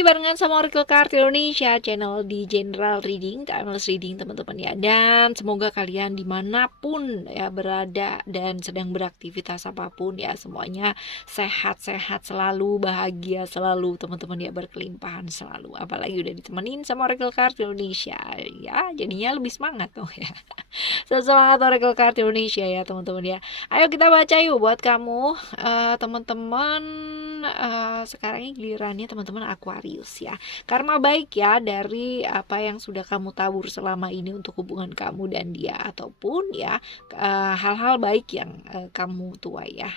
Lagi barengan sama Oracle Card Indonesia, channel di General Reading, Timeless Reading teman-teman ya. Dan semoga kalian dimanapun ya berada dan sedang beraktivitas apapun ya, semuanya sehat-sehat selalu, bahagia selalu teman-teman ya, berkelimpahan selalu. Apalagi udah ditemenin sama Oracle Card Indonesia ya, jadinya lebih semangat tuh ya. Semangat Oracle Card Indonesia ya teman-teman ya. Ayo kita baca yuk buat kamu teman-teman. Sekarang ini gilirannya teman-teman Aquarius ya. Karma baik ya dari apa yang sudah kamu tabur selama ini untuk hubungan kamu dan dia, ataupun ya hal-hal baik yang kamu tuai ya.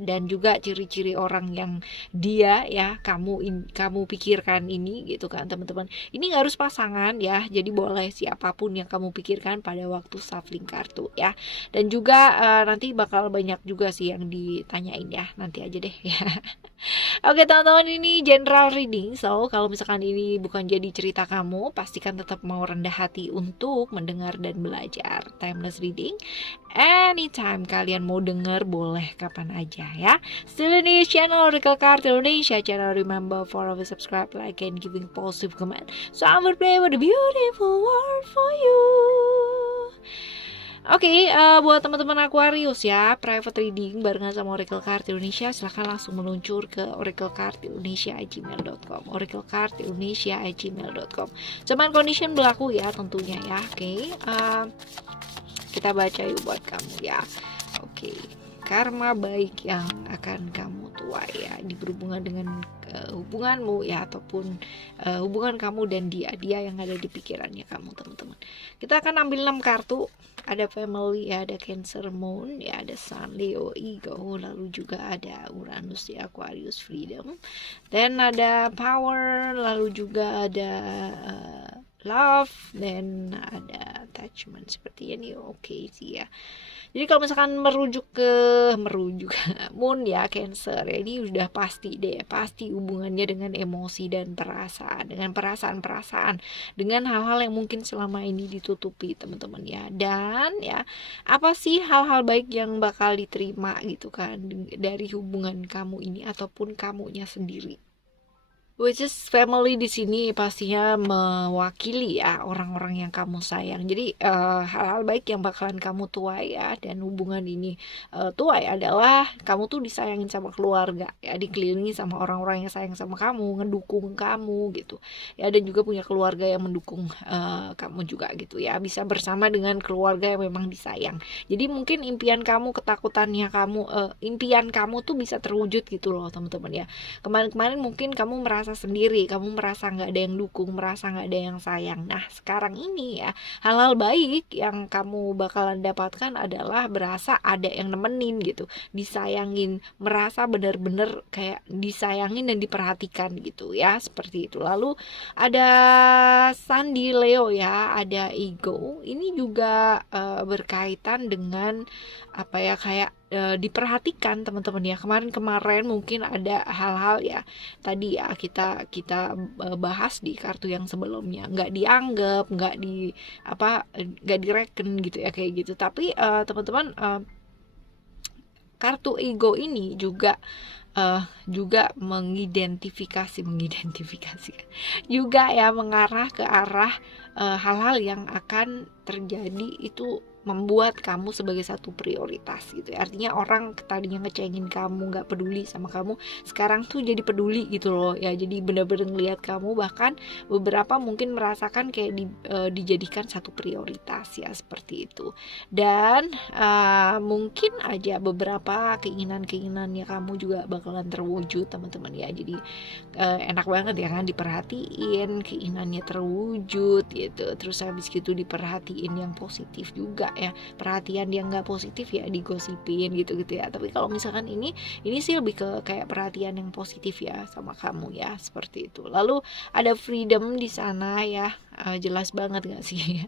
Dan juga ciri-ciri orang yang dia ya kamu pikirkan ini gitu kan teman-teman. Ini nggak harus pasangan ya, jadi boleh siapapun yang kamu pikirkan pada waktu shuffling kartu ya. Dan juga nanti bakal banyak juga sih yang ditanyain ya, nanti aja deh ya. Oke teman-teman, ini general reading. So kalau misalkan ini bukan jadi cerita kamu, pastikan tetap mau rendah hati untuk mendengar dan belajar. Timeless reading, anytime kalian mau dengar, boleh kapan aja ya. Still in this channel Oracle Card Indonesia channel. Remember for always subscribe, like, and giving positive comment, so I will play with a beautiful world for you. Oke, buat teman-teman Aquarius ya, private reading barengan sama Oracle Card Indonesia, silahkan langsung meluncur ke oraclecardindonesia@gmail.com, oraclecardindonesia@gmail.com. Cuman condition berlaku ya tentunya ya. Oke, kita baca yuk buat kamu ya. Oke, karma baik yang akan kamu tuai ya, berhubungan dengan hubunganmu ya, ataupun hubungan kamu dan dia yang ada di pikirannya kamu teman-teman. Kita akan ambil 6 kartu. Ada family ya, ada Cancer Moon ya, ada Sun, Leo, Ego, lalu juga ada Uranus ya, Aquarius, Freedom, dan ada Power, lalu juga ada Love, dan ada Attachment seperti ini. Oke sih ya. Jadi kalau misalkan merujuk Moon ya, Cancer ya, ini udah pasti deh, pasti hubungannya dengan emosi dan perasaan, dengan perasaan-perasaan, dengan hal-hal yang mungkin selama ini ditutupi teman-teman ya. Dan ya, apa sih hal-hal baik yang bakal diterima gitu kan dari hubungan kamu ini ataupun kamunya sendiri. Which is family di sini pastinya mewakili ya orang-orang yang kamu sayang. Jadi hal-hal baik yang bakalan kamu tuai ya, dan hubungan ini tuai adalah kamu tuh disayangin sama keluarga ya, dikelilingi sama orang-orang yang sayang sama kamu, ngedukung kamu gitu ya, dan juga punya keluarga yang mendukung kamu juga gitu ya. Bisa bersama dengan keluarga yang memang disayang. Jadi mungkin impian kamu, ketakutannya kamu, impian kamu tuh bisa terwujud gitu loh teman-teman ya. Kemarin-kemarin mungkin kamu merasa sendiri, kamu merasa nggak ada yang dukung, merasa nggak ada yang sayang. Nah sekarang ini ya, hal-hal baik yang kamu bakalan dapatkan adalah berasa ada yang nemenin gitu, disayangin, merasa benar-benar kayak disayangin dan diperhatikan gitu ya, seperti itu. Lalu ada Sandi Leo ya, ada Ego. Ini juga berkaitan dengan apa ya, kayak diperhatikan teman-teman ya. Kemarin mungkin ada hal-hal ya, tadi ya kita bahas di kartu yang sebelumnya, nggak dianggap, nggak direken gitu ya, kayak gitu. Tapi teman-teman, kartu ego ini juga mengidentifikasi juga ya, mengarah ke arah hal-hal yang akan terjadi itu membuat kamu sebagai satu prioritas gitu ya. Artinya orang tadinya ngecengin kamu, nggak peduli sama kamu, sekarang tuh jadi peduli gitu loh ya. Jadi benar-benar ngelihat kamu, bahkan beberapa mungkin merasakan kayak dijadikan satu prioritas ya, seperti itu. Dan mungkin aja beberapa keinginannya kamu juga bakalan terwujud teman-teman ya. Jadi enak banget ya kan, diperhatiin, keinginannya terwujud gitu. Terus habis gitu diperhatiin yang positif juga ya, perhatian yang nggak positif ya digosipin gitu ya. Tapi kalau misalkan ini sih lebih ke kayak perhatian yang positif ya sama kamu ya, seperti itu. Lalu ada freedom di sana ya, jelas banget nggak sih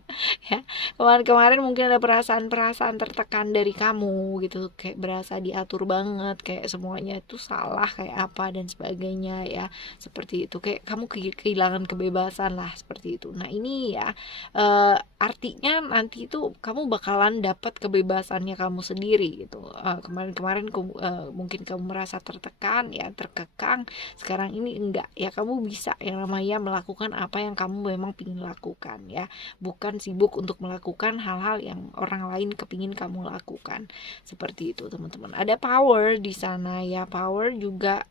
ya. Kemarin mungkin ada perasaan tertekan dari kamu gitu, kayak berasa diatur banget, kayak semuanya itu salah kayak apa dan sebagainya ya, seperti itu. Kayak kamu kehilangan kebebasan lah, seperti itu. Nah ini ya, artinya nanti itu kamu bakalan dapat kebebasannya kamu sendiri gitu. Kemarin-kemarin mungkin kamu merasa tertekan ya, terkekang, sekarang ini enggak ya, kamu bisa yang namanya melakukan apa yang kamu memang ingin lakukan ya, bukan sibuk untuk melakukan hal-hal yang orang lain kepingin kamu lakukan. Seperti itu teman-teman. Ada power di sana ya, power juga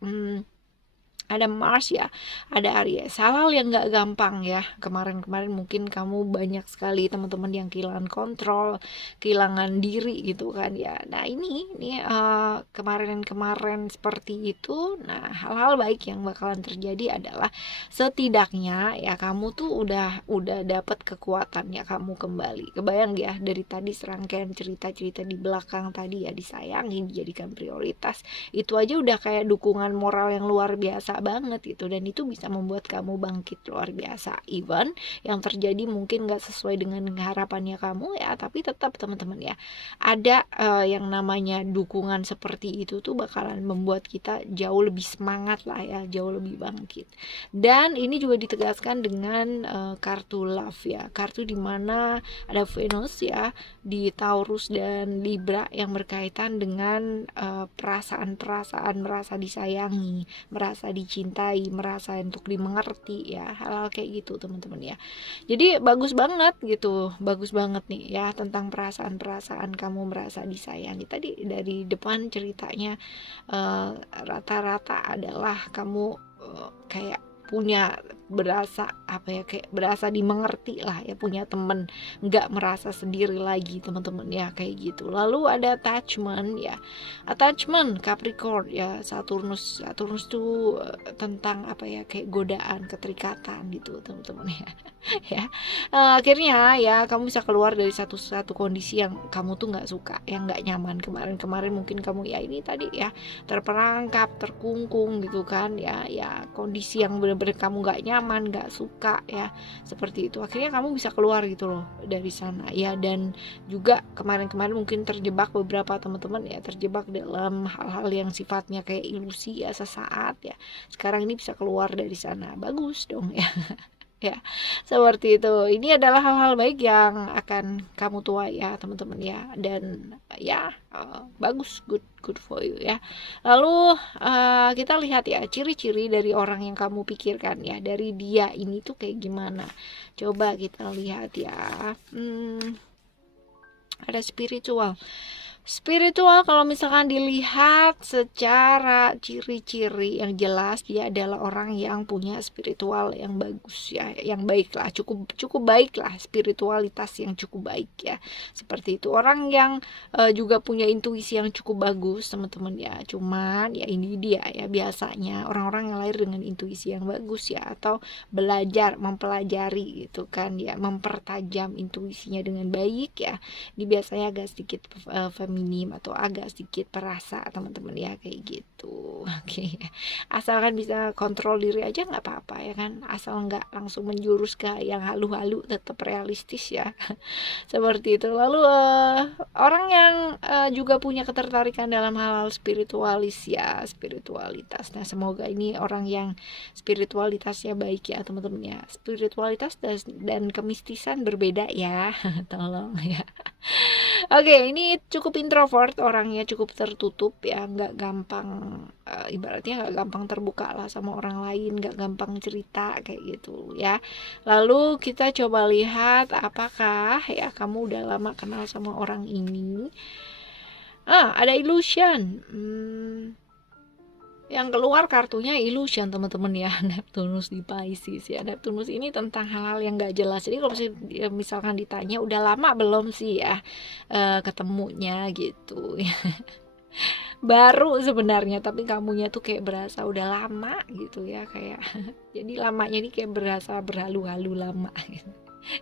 ada Mars ya, ada Aries. Hal-hal yang gak gampang ya. Kemarin-kemarin mungkin kamu banyak sekali teman-teman yang kehilangan kontrol, kehilangan diri gitu kan ya. Nah ini kemarin-kemarin seperti itu. Nah hal-hal baik yang bakalan terjadi adalah setidaknya ya kamu tuh udah dapat kekuatan ya, kamu kembali. Kebayang ya dari tadi serangkaian cerita-cerita di belakang tadi ya, disayangi, dijadikan prioritas. Itu aja udah kayak dukungan moral yang luar biasa banget gitu, dan itu bisa membuat kamu bangkit luar biasa. Even yang terjadi mungkin gak sesuai dengan harapannya kamu ya, tapi tetap teman-teman ya, ada yang namanya dukungan seperti itu tuh bakalan membuat kita jauh lebih semangat lah ya, jauh lebih bangkit. Dan ini juga ditegaskan dengan kartu love ya, kartu dimana ada Venus ya di Taurus dan Libra yang berkaitan dengan perasaan-perasaan merasa disayangi, merasa dicintai, merasa untuk dimengerti ya, hal-hal kayak gitu teman-teman ya. Jadi bagus banget gitu, bagus banget nih ya tentang perasaan-perasaan kamu merasa disayangi. Tadi dari depan ceritanya rata-rata adalah kamu kayak punya berasa kayak berasa dimengerti lah ya, punya temen, nggak merasa sendiri lagi teman-teman ya, kayak gitu. Lalu ada attachment ya, attachment Capricorn ya, Saturnus tuh tentang kayak godaan, keterikatan gitu teman-teman ya. Ya akhirnya ya kamu bisa keluar dari satu kondisi yang kamu tuh nggak suka, yang nggak nyaman. Kemarin mungkin kamu ya ini tadi ya terperangkap, terkungkung gitu kan ya kondisi yang benar-benar kamu nggak nyaman, nggak suka ya, seperti itu. Akhirnya kamu bisa keluar gitu loh dari sana ya. Dan juga kemarin mungkin terjebak, beberapa teman-teman ya terjebak dalam hal-hal yang sifatnya kayak ilusi ya sesaat ya, sekarang ini bisa keluar dari sana. Bagus dong ya. Ya seperti itu. Ini adalah hal-hal baik yang akan kamu tuai ya teman-teman ya, dan ya bagus, good for you ya. Lalu kita lihat ya ciri-ciri dari orang yang kamu pikirkan ya, dari dia ini tuh kayak gimana. Coba kita lihat ya. Ada spiritual kalau misalkan dilihat secara ciri-ciri yang jelas, dia adalah orang yang punya spiritual yang bagus ya, yang baik lah, cukup baik lah, spiritualitas yang cukup baik ya, seperti itu. Orang yang juga punya intuisi yang cukup bagus teman-teman ya. Cuman ya ini dia ya, biasanya orang-orang yang lahir dengan intuisi yang bagus ya, atau mempelajari gitu kan ya, mempertajam intuisinya dengan baik ya, ini biasanya agak sedikit feminim atau agak sedikit perasa teman-teman ya, kayak gitu. Oke. Asalkan bisa kontrol diri aja nggak apa-apa ya kan, asal nggak langsung menjurus ke yang halu-halu, tetap realistis ya. Seperti itu. Lalu orang yang juga punya ketertarikan dalam hal-hal spiritualis ya, spiritualitas. Nah semoga ini orang yang spiritualitasnya baik ya teman-teman ya. Spiritualitas dan kemistisan berbeda ya. Tolong ya. Oke, ini cukup introvert orangnya, cukup tertutup ya, nggak gampang ibaratnya nggak gampang terbuka lah sama orang lain, nggak gampang cerita kayak gitu ya. Lalu kita coba lihat apakah ya kamu udah lama kenal sama orang ini. Ada illusion. Yang keluar kartunya illusion teman-teman ya, Neptunus di Pisces ya. Neptunus ini tentang hal-hal yang gak jelas. Jadi kalau misalkan ditanya udah lama belum sih ya ketemunya gitu ya. Baru sebenarnya, tapi kamunya tuh kayak berasa udah lama gitu ya, kayak jadi lamanya ini kayak berasa berhalu-halu lama gitu.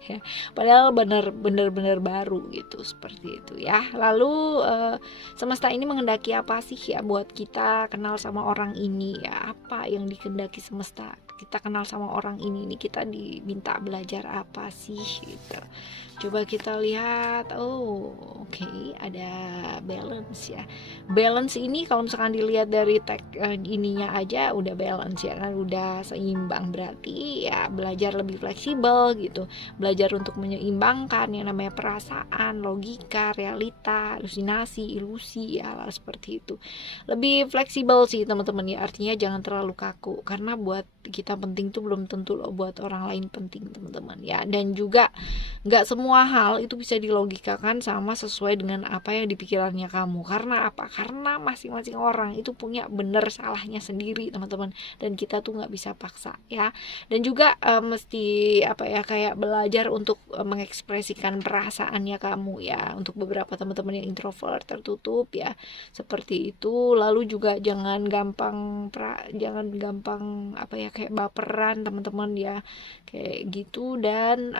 Ya, padahal bener-bener baru gitu, seperti itu ya. Lalu semesta ini menghendaki apa sih ya buat kita kenal sama orang ini ya, apa yang dikehendaki semesta kita kenal sama orang ini nih, kita diminta belajar apa sih gitu. Coba kita lihat. Oh, oke, ada balance ya. Balance ini kalau misalkan dilihat dari tag ininya aja udah balance ya kan, udah seimbang, berarti ya belajar lebih fleksibel gitu. Belajar untuk menyeimbangkan yang namanya perasaan, logika, realita, halusinasi, ilusi, ya hal seperti itu. Lebih fleksibel sih teman-teman ya, artinya jangan terlalu kaku, karena buat kita penting tuh belum tentu loh buat orang lain penting teman-teman ya. Dan juga nggak semua hal itu bisa dilogikakan sama sesuai dengan apa yang di pikirannya kamu. Karena apa? Karena masing-masing orang itu punya bener salahnya sendiri teman-teman, dan kita tuh nggak bisa paksa ya. Dan juga mesti apa ya, kayak belajar untuk mengekspresikan perasaannya kamu ya. Untuk beberapa teman-teman yang introvert, tertutup ya, seperti itu. Lalu juga jangan gampang apa ya, kayak baperan teman-teman ya, kayak gitu. Dan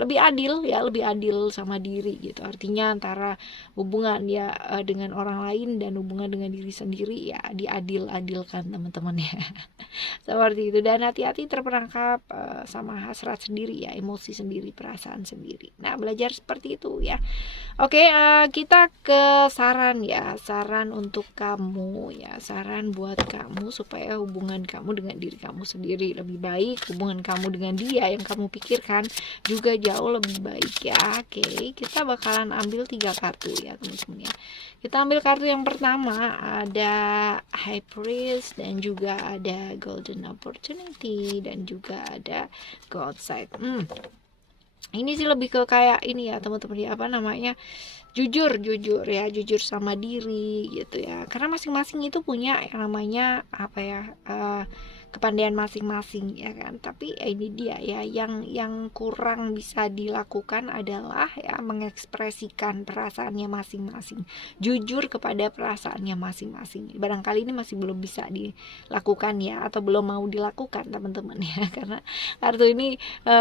lebih adil ya, lebih adil sama diri gitu. Artinya antara hubungan ya dengan orang lain dan hubungan dengan diri sendiri ya diadil-adilkan teman-teman ya. Seperti itu. Dan hati-hati terperangkap sama hasrat sendiri ya, emosi sendiri, perasaan sendiri. Nah, belajar seperti itu ya. Oke, kita ke saran ya. Saran untuk kamu ya, saran buat kamu supaya hubungan kamu dengan diri kamu sendiri lebih baik, hubungan kamu dengan dia yang kamu pikirkan juga jauh lebih baik ya. Oke, kita bakalan ambil 3 kartu ya teman-teman ya. Kita ambil kartu yang pertama, ada High Priest, dan juga ada Golden Opportunity, dan juga ada God Side. Ini sih lebih ke kayak ini ya teman-teman ya, apa namanya, jujur ya, jujur sama diri gitu ya. Karena masing-masing itu punya yang namanya apa ya, kepandaian masing-masing ya kan. Tapi ini dia ya, yang kurang bisa dilakukan adalah ya mengekspresikan perasaannya masing-masing, jujur kepada perasaannya masing-masing. Barangkali ini masih belum bisa dilakukan ya, atau belum mau dilakukan teman-teman ya. Karena kartu ini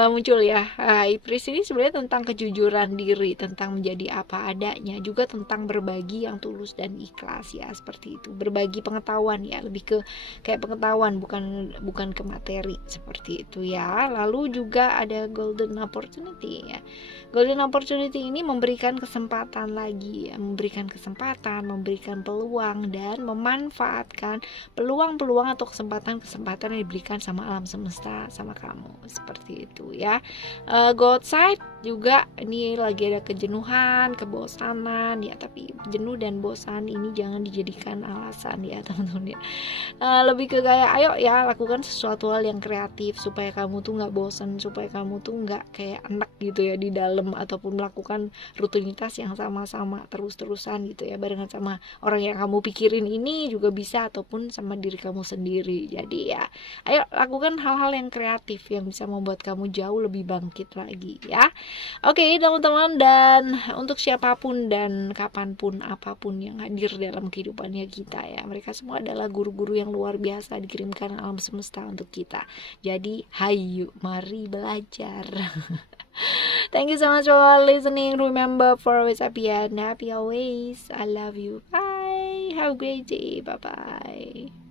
muncul ya, Iblis ini sebenarnya tentang kejujuran diri, tentang menjadi apa adanya, juga tentang berbagi yang tulus dan ikhlas ya, seperti itu. Berbagi pengetahuan ya, lebih ke kayak pengetahuan, bukan ke materi, seperti itu ya. Lalu juga ada Golden Opportunity ya. Golden Opportunity ini memberikan kesempatan lagi ya, memberikan kesempatan, memberikan peluang, dan memanfaatkan peluang-peluang atau kesempatan-kesempatan yang diberikan sama alam semesta sama kamu, seperti itu ya. God Side juga ini lagi ada kejenuhan, kebosanan ya, tapi jenuh dan bosan ini jangan dijadikan alasan ya teman-teman ya. Lebih ke kayak ayo ya lakukan sesuatu hal yang kreatif supaya kamu tuh nggak bosan, supaya kamu tuh nggak kayak enak gitu ya di dalam, ataupun melakukan rutinitas yang sama-sama terus-terusan gitu ya, barengan sama orang yang kamu pikirin ini juga bisa, ataupun sama diri kamu sendiri. Jadi ya ayo lakukan hal-hal yang kreatif yang bisa membuat kamu jauh lebih bangkit lagi ya. Oke teman-teman, dan untuk siapapun dan kapanpun apapun yang hadir dalam kehidupannya kita ya, mereka semua adalah guru-guru yang luar biasa dikirimkan alam semesta untuk kita. Jadi hayu, mari belajar. Thank you so much for listening. Remember, for always happy and happy always. I love you. Bye. Have a great day. Bye bye.